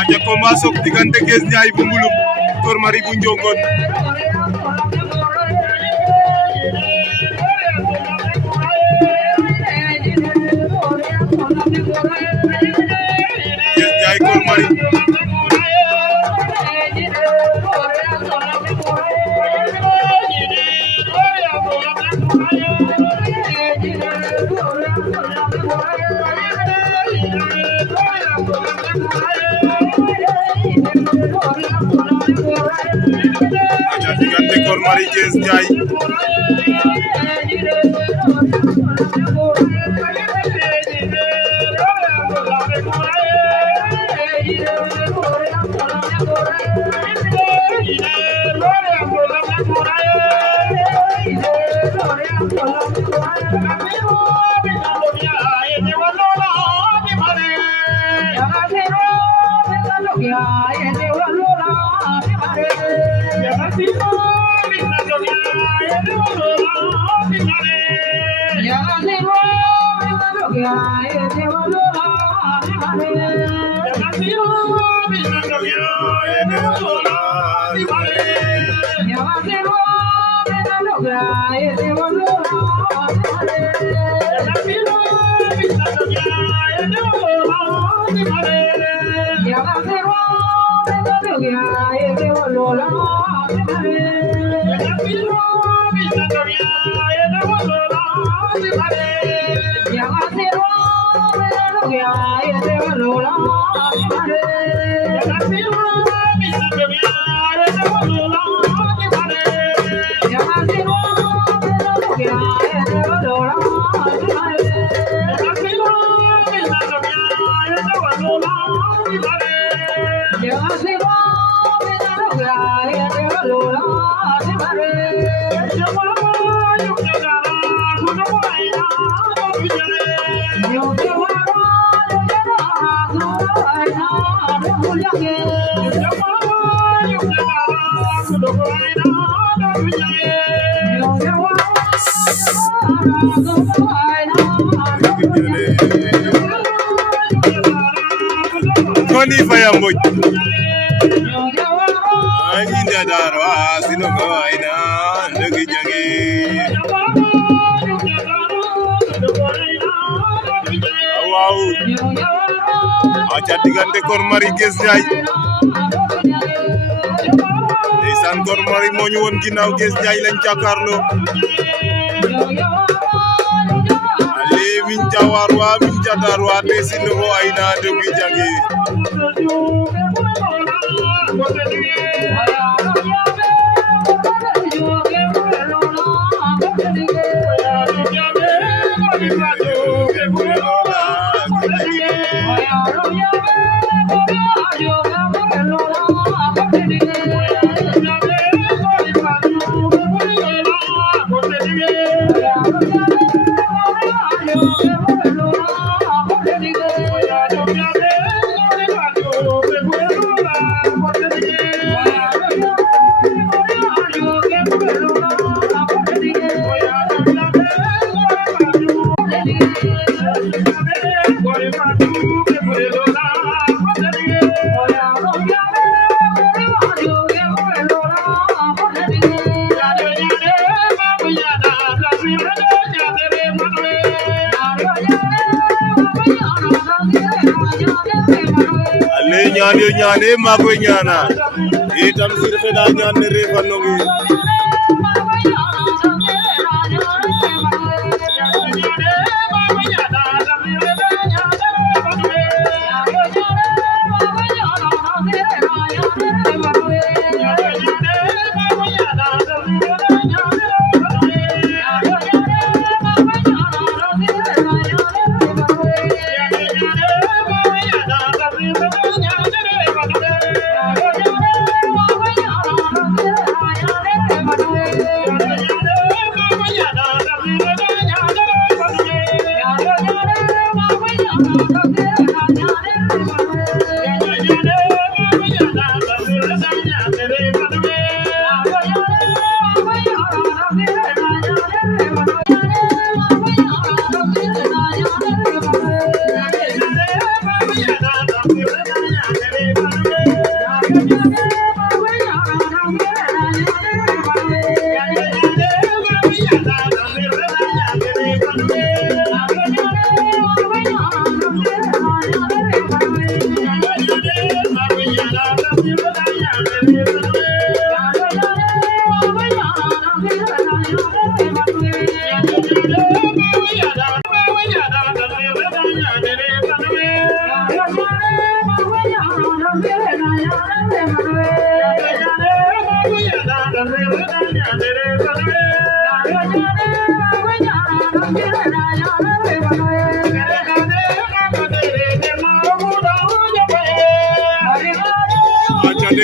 aja combat sok diggante Guess Ndiaye bu Mbulum Kor Mari bu Njongon Guess Ndiaye Kor Mari aja diggante Kor Mari Guess Ndiaye Tony Fayamboj Ajinda Darwa Sino Gawaina Ndagi Jagi Wow aja diggante Kor Mari Guess Ndiaye ndeysaan Kor Mari moo ñu woon ginnaaw Guess Ndiaye lañ jàkkaarloo ale min jawarwa min jadarwa te sinogo ayna Ndagi Jagi ale ñaan yo ñaane maa koy ñaana itam si refe da ñaan ne refa nongi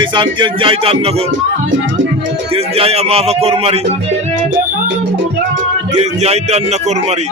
ndeysaan Kees Njaay daan na ko Kees Njaay ama fa Kor Mari Kees Njaay daan na Kor Mari